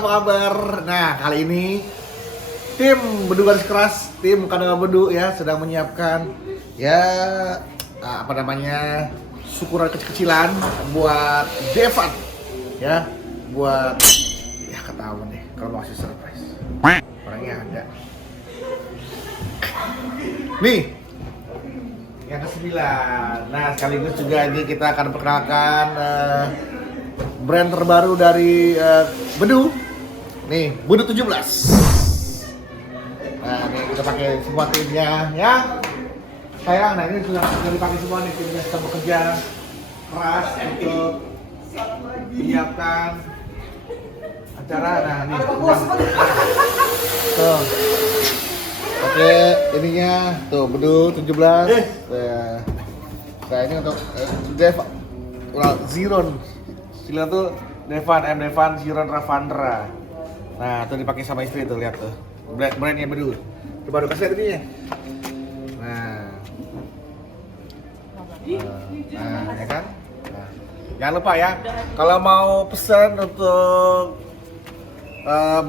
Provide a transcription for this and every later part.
apa kabar? Nah, kali ini tim Bedu Garis Keras, tim Kadal Bedu ya sedang menyiapkan ya apa namanya syukuran kecil-kecilan buat Devan ya, buat ya ketahuan deh kalau mau kasih surprise. Orangnya ada. Nih, yang ke-9. Nah, sekaligus juga ini kita akan perkenalkan brand terbaru dari Bedu. Nih, Bedu 17. Nah, ini kita pakai semua timnya ya. Sayang, nah ini sudah dipakai semua nih, timnya sedang bekerja keras untuk menyiapkan acara. Nah, nih. Tuh. Oke, ininya tuh Bedu 17. Nah, ini untuk Devan. Ziron. Sila tuh Devan, M Devan, Ziron Ravandra. Nah, tuh dipakai sama istri tuh, lihat tuh. Brandnya Bedu. Coba kasih lihat ininya. Nah, ya kan? Nah, jangan lupa ya, kalau mau pesan untuk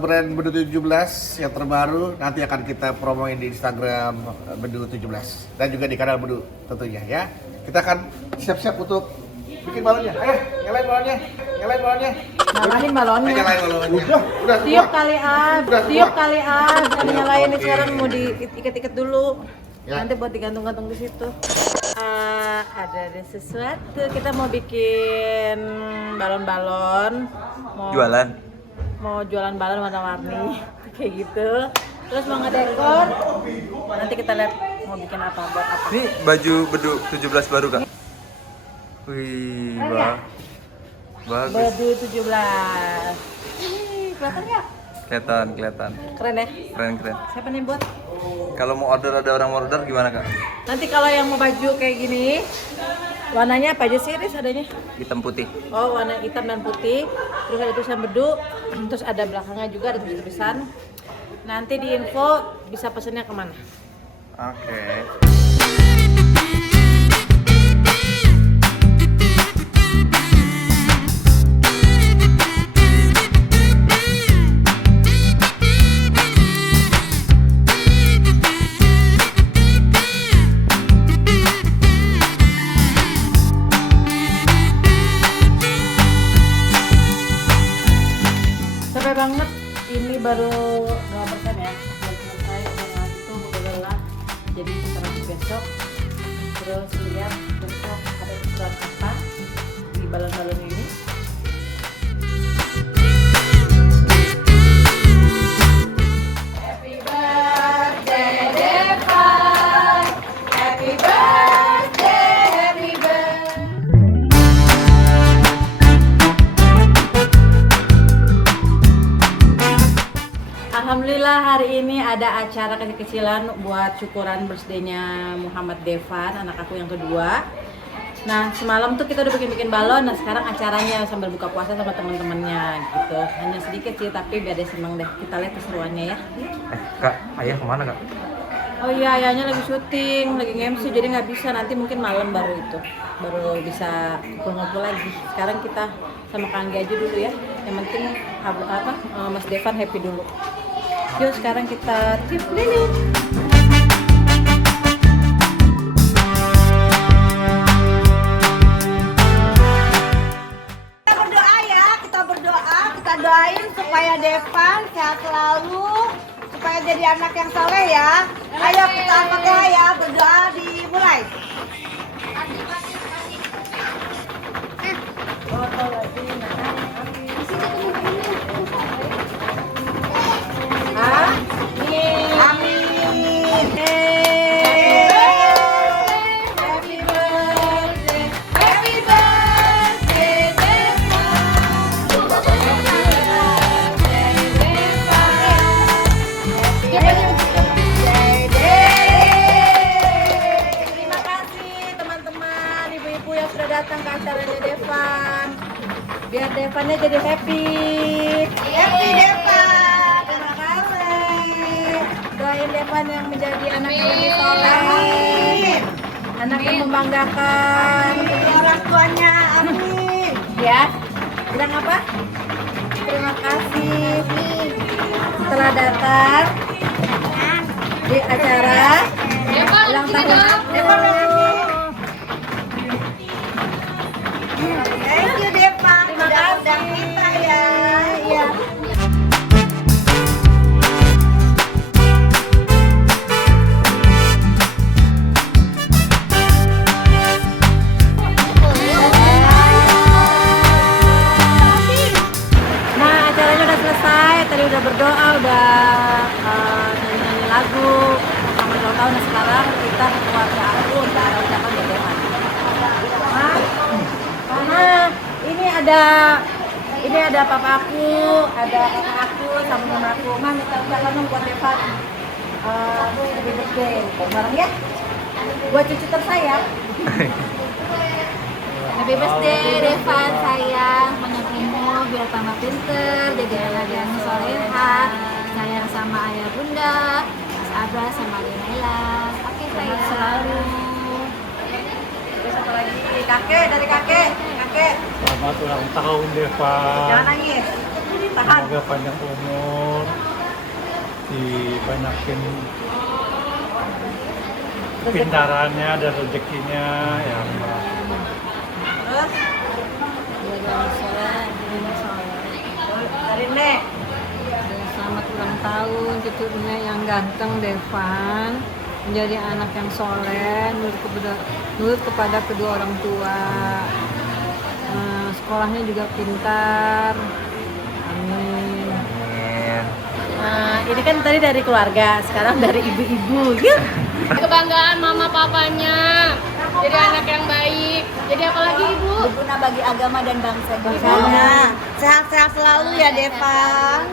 brand Bedu 17 yang terbaru, nanti akan kita promoin di Instagram Bedu 17 dan juga di kanal Bedu tentunya ya. Kita akan siap-siap untuk bikin balonnya. Ayo, nyalain balonnya. Nyalain balonnya. Nyalain balonnya. Nyalain balonnya. Udah. Tiup kali tiup kali Bukan nyalain ini sekarang mau diikat-ikat dulu. Ya. Nanti buat digantung-gantung di situ. Ada sesuatu. Kita mau bikin balon-balon. Mau jualan balon warna-warni kayak gitu. Terus mau ngedekor. Nanti kita lihat mau bikin apa, buat apa. Ini baju Bedu 17 baru kak? Wih, bagus. Bedu 17. Ih, kelihatan nggak? Kelihatan. Keren ya? Keren. Siapa nih buat? Kalau mau ada orang mau order gimana kak? Nanti kalau yang mau baju kayak gini, warnanya apa aja sih, Riz, adanya? Hitam putih. Oh, warna hitam dan putih. Terus ada tulisan Bedu, terus ada belakangnya juga ada tulisan. Nanti di info bisa pesennya kemana? Oke. Capek banget, ini baru 2% ya. Belum selesai, dengan itu udah lelah. Jadi kita lanjut besok. Terus lihat besok ada keseruan apa di balon-balon ini. Happy birthday Devan. Happy birthday, happy birthday. Alhamdulillah hari ini ada acara kecil-kecilan buat syukuran birthday-nya Muhammad Devan, anak aku yang kedua. Nah, semalam tuh kita udah bikin balon, nah sekarang acaranya sambil buka puasa sama teman-temannya gitu. Hanya sedikit sih, tapi biar dia seneng deh. Kita lihat keseruannya ya. Kak, ayah kemana kak? Oh iya, ayahnya lagi syuting, lagi nge-MC, jadi nggak bisa. Nanti mungkin malam baru bisa kumpul-kumpul lagi. Sekarang kita sama Kang Anggi aja dulu ya. Yang penting Mas Devan happy dulu. Yuk sekarang kita tiup lilin. Kita berdoa, kita doain supaya Devan sehat selalu, supaya jadi anak yang soleh ya. Ayo kita berdoa ya, berdoa dimulai. Amin. Happy birthday, happy birthday, Terima kasih teman-teman, ibu-ibu yang sudah datang ke acaranya Devan. Biar Devannya jadi happy. Happy Devan. Terima kasih. Doain Devan yang menjadi anak yang lebih soleh. Anak yang membanggakan orang tuanya. Amin. Ya. Bilang apa? terima kasih telah datang di acara ulang tahun aku. Thank you Deva. Terima kasih. Kita ya. Iya. Nah, acaranya udah selesai. Tadi udah berdoa, udah nyanyi lagu sama ulang tahun. Nah, sekarang kita ke keluarga aku untuk ada ucapan berdoa. Nah, ini ada papaku, ada kakak aku, sama mamaku. Mama minta ucapan dong buat Devan. Happy birthday, bareng ya. Buat cucu tersayang. Happy birthday Devan sayang, banyak umur, biar tambah pinter, jadi anak yang soleha, sayang sama ayah bunda, Mas Abra sama Denela. Oke sayang. Selalu. Terus apa lagi? Kakek, dari kakek. Selamat ulang tahun Deva. Jangan nangis. Tahan. Semoga panjang umur, dibanyakin pintarannya dan rezekinya ya. Terus dari Nek. Selamat ulang tahun cucunya yang ganteng Devan, menjadi anak yang soleh, nurut kepada kedua orang tua. Sekolahnya juga pintar. Amin. Amin. Nah, ini kan tadi dari keluarga, sekarang dari ibu-ibu. Yuk. Kebanggaan mama papanya, jadi anak yang baik. Jadi apalagi ibu? Berguna bagi agama dan bangsa juga. Nah, Sehat-sehat selalu ya Devan.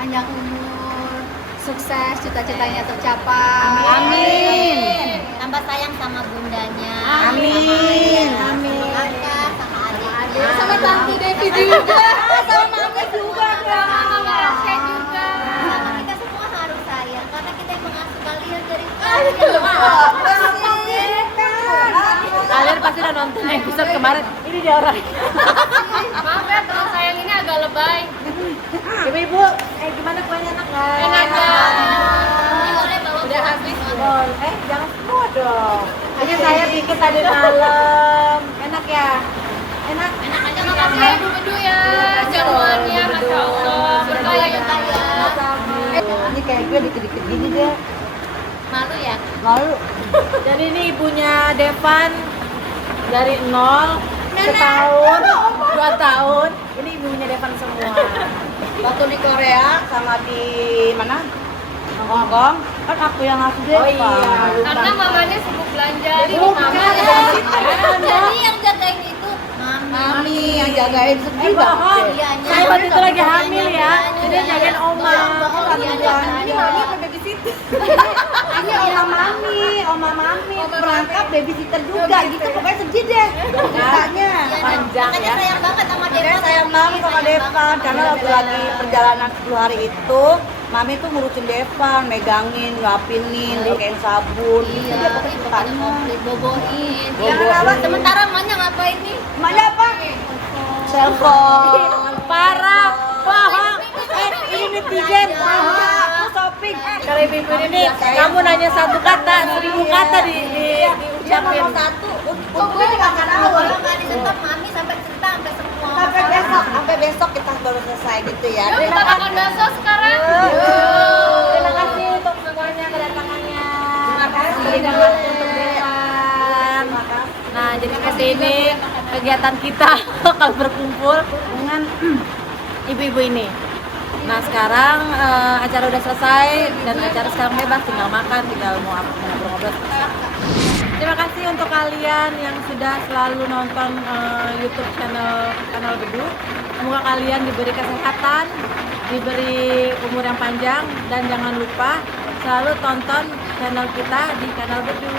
Panjang umur, sukses, cita-citanya tercapai. Amin. Tambah sayang sama bundanya. Amin. Kakak sama adik. Sama tante Devi juga. Sama mami juga. Sama Rasya juga. Sama kita semua harus sayang karena kita yang mengasuh kalian dari Kalian pasti udah nonton episode kemarin. Ini dia orang. Maaf ya, terus sayang ini agak lebay. Ibu-ibu, gimana kuenya enak nggak? Enak ya. Ini boleh bawa Udah habis. Jangan semua dong. Ini saya bikin tadi malam. Enak ya? Enak. enak aja Terima kasih ya ibu Bedu ya. Jamuannya, masya Allah. Berkah ya. Ini kayak gue dikit-dikit gini deh. Malu ya? Malu. Jadi ini ibunya Devan dari 0 ke tahun, 2 tahun. Ini ibunya Devan semua. Waktu di Korea sama di mana? Hong Kong, kan aku yang ngasih Devan. Oh iya. Karena mamanya sibuk belanja. Jadi Bukan. Jadi yang jagain itu Mami yang jagain sedih bohong. banget. Saya waktu itu lagi hamil ya, jadi jagain oma. Ini mami apa babysitter? Ini oma mami berangkat babysitter juga gitu. Pokoknya sedih deh ceritanya. Panjang Makanya ya. sayang banget sama Makanya Devan. sayang banget sama Devan karena waktu lagi perjalanan 10 hari itu Mami tuh ngurusin Devan, megangin, ngapinin, pakein sabun. Iya, Dia pokoknya itu sukanya. komplit boboin. Boboin. Sementara emaknya ngapain nih? Emaknya apa? Telepon. Parah. Bohong. Ini netizen. Bohong. Shopping. Kalau ibu ini nih, kamu nanya satu kata, 1000 kata diucapin. Satu. Gue juga nggak tahu. Kalau nggak disetok mami sampai cerita sampai semua. Sampai besok kita baru selesai gitu ya. Yuk kita makan bakso sekarang. Terima kasih untuk semuanya kedatangannya. Terima kasih untuk Devan. Nah, jadi seperti ini kegiatan kita akan berkumpul dengan ibu-ibu ini. Nah, sekarang acara udah selesai dan acara sekarang bebas, tinggal makan, tinggal mau apa mau ngobrol-ngobrol. Terima kasih untuk kalian yang sudah selalu nonton YouTube channel Bedu. Semoga kalian diberi kesehatan, diberi umur yang panjang, dan jangan lupa selalu tonton channel kita di channel Bedu.